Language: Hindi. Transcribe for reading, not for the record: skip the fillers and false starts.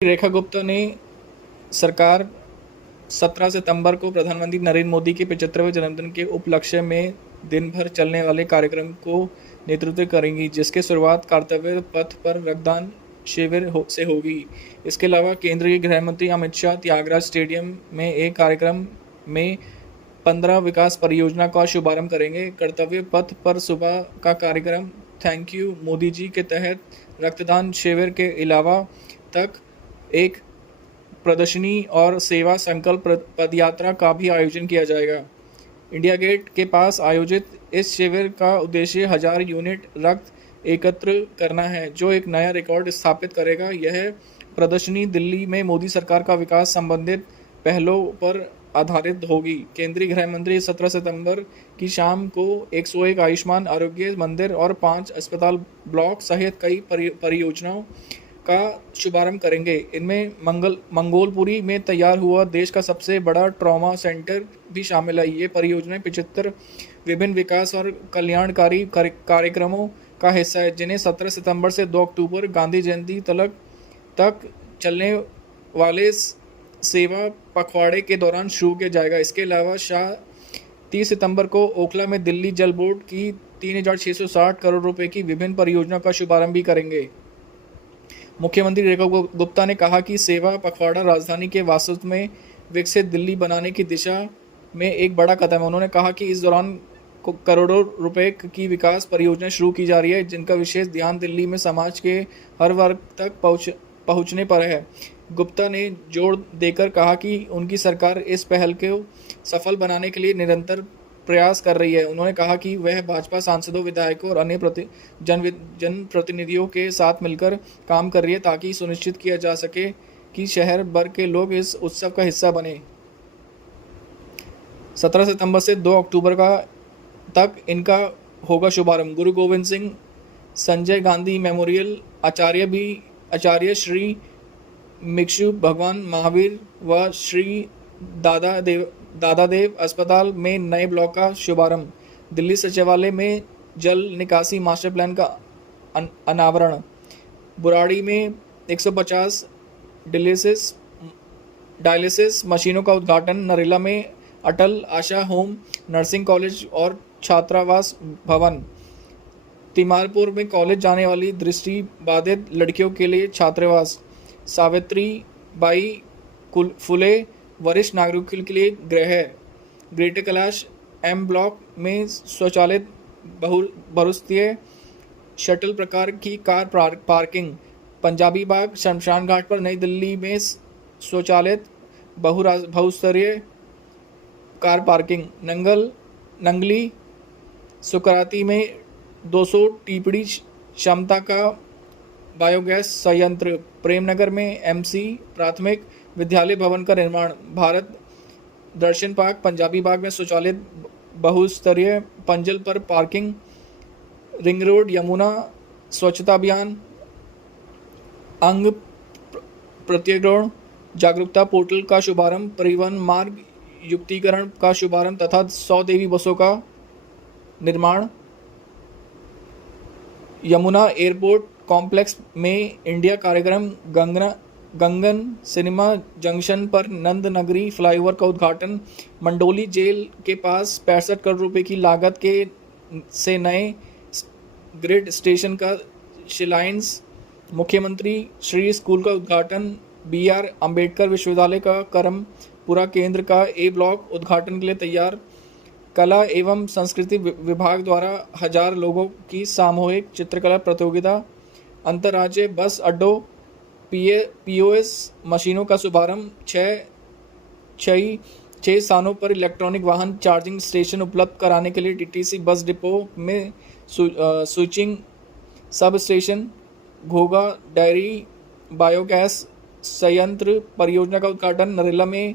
रेखा गुप्ता ने सरकार 17 सितंबर को प्रधानमंत्री नरेंद्र मोदी के 75वें जन्मदिन के उपलक्ष्य में दिन भर चलने वाले कार्यक्रम को नेतृत्व करेंगी, जिसकी शुरुआत कर्तव्य पथ पर रक्तदान शिविर से होगी। इसके अलावा केंद्रीय गृह मंत्री अमित शाह त्यागराज स्टेडियम में एक कार्यक्रम में 15 विकास परियोजना का शुभारंभ करेंगे। कर्तव्य पथ पर सुबह का कार्यक्रम थैंक यू मोदी जी के तहत रक्तदान शिविर के अलावा तक एक प्रदर्शनी और सेवा संकल्प पदयात्रा का भी आयोजन किया जाएगा। इंडिया गेट के पास आयोजित इस शिविर का उद्देश्य 1000 यूनिट रक्त एकत्र करना है, जो एक नया रिकॉर्ड स्थापित करेगा। यह प्रदर्शनी दिल्ली में मोदी सरकार का विकास संबंधित पहलों पर आधारित होगी। केंद्रीय गृह मंत्री 17 सितंबर की शाम को 101 आयुष्मान आरोग्य मंदिर और 5 अस्पताल ब्लॉक सहित कई परियोजनाओं का शुभारंभ करेंगे। इनमें मंगोलपुरी में तैयार हुआ देश का सबसे बड़ा ट्रॉमा सेंटर भी शामिल है। ये परियोजनाएं 75 विभिन्न विकास और कल्याणकारी कार्यक्रमों का हिस्सा है, जिन्हें 17 सितंबर से 2 अक्टूबर गांधी जयंती तक चलने वाले सेवा पखवाड़े के दौरान शुरू किया जाएगा। इसके अलावा शाह 30 सितंबर को ओखला में दिल्ली जल बोर्ड की 3660 करोड़ रुपए की विभिन्न परियोजनाओं का शुभारंभ भी करेंगे। मुख्यमंत्री रेखा गुप्ता ने कहा कि सेवा पखवाड़ा राजधानी के वास्तव में विकसित दिल्ली बनाने की दिशा में एक बड़ा कदम है। उन्होंने कहा कि इस दौरान करोड़ों रुपए की विकास परियोजनाएं शुरू की जा रही है, जिनका विशेष ध्यान दिल्ली में समाज के हर वर्ग तक पहुंचने पर है। गुप्ता ने जोर देकर कहा कि उनकी सरकार इस पहल को सफल बनाने के लिए निरंतर प्रयास कर रही है। उन्होंने कहा कि वह भाजपा सांसदों, विधायकों और अन्य जनप्रतिनिधियों के साथ मिलकर काम कर रही है, ताकि सुनिश्चित किया जा सके कि शहर भर के लोग इस उत्सव का हिस्सा बने। 17 सितंबर से 2 अक्टूबर तक इनका होगा शुभारंभ। गुरु गोविंद सिंह, संजय गांधी मेमोरियल, आचार्य श्री भिक्षु भगवान महावीर व श्री दादादेव अस्पताल में नए ब्लॉक का शुभारंभ। दिल्ली सचिवालय में जल निकासी मास्टर प्लान का अनावरण। बुराड़ी में 150 डायलिसिस मशीनों का उद्घाटन। नरेला में अटल आशा होम नर्सिंग कॉलेज और छात्रावास भवन। तिमारपुर में कॉलेज जाने वाली दृष्टिबाधित लड़कियों के लिए छात्रावास। सावित्री बाई फुले वरिष्ठ नागरिकों के लिए गृह। ग्रेटर कैलाश एम ब्लॉक में स्वचालित बहुस्तरीय शटल प्रकार की कार पार्किंग। पंजाबी बाग शमशान घाट पर नई दिल्ली में स्वचालित बहुस्तरीय कार पार्किंग। नंगली सुकराती में 200 टीपड़ी क्षमता का बायोगैस संयंत्र। प्रेमनगर में एमसी प्राथमिक विद्यालय भवन का निर्माण। भारत दर्शन पार्क पंजाबी बाग में स्वचालित बहुस्तरीय पंजल पर पार्किंग। रिंग रोड यमुना स्वच्छता अभियान। अंग प्रत्यर्पण जागरूकता पोर्टल का शुभारंभ। परिवहन मार्ग युक्तिकरण का शुभारंभ तथा 100 देवी बसों का निर्माण। यमुना एयरपोर्ट कॉम्प्लेक्स में इंडिया कार्यक्रम। गंगन सिनेमा जंक्शन पर नंद नगरी फ्लाईओवर का उद्घाटन। मंडोली जेल के पास 65 करोड़ रुपए की लागत से नए ग्रिड स्टेशन का शिलान्यास। मुख्यमंत्री श्री स्कूल का उद्घाटन। BR अम्बेडकर विश्वविद्यालय का करमपुरा केंद्र का A ब्लॉक उद्घाटन के लिए तैयार। कला एवं संस्कृति विभाग द्वारा 1000 लोगों की सामूहिक चित्रकला प्रतियोगिता। अंतर्राज्यीय बस अड्डों POS मशीनों का शुभारंभ। 6 स्थानों पर इलेक्ट्रॉनिक वाहन चार्जिंग स्टेशन उपलब्ध कराने के लिए DTC बस डिपो में switching sub station. Ghoga dairy biogas संयंत्र परियोजना का उद्घाटन। नरेला में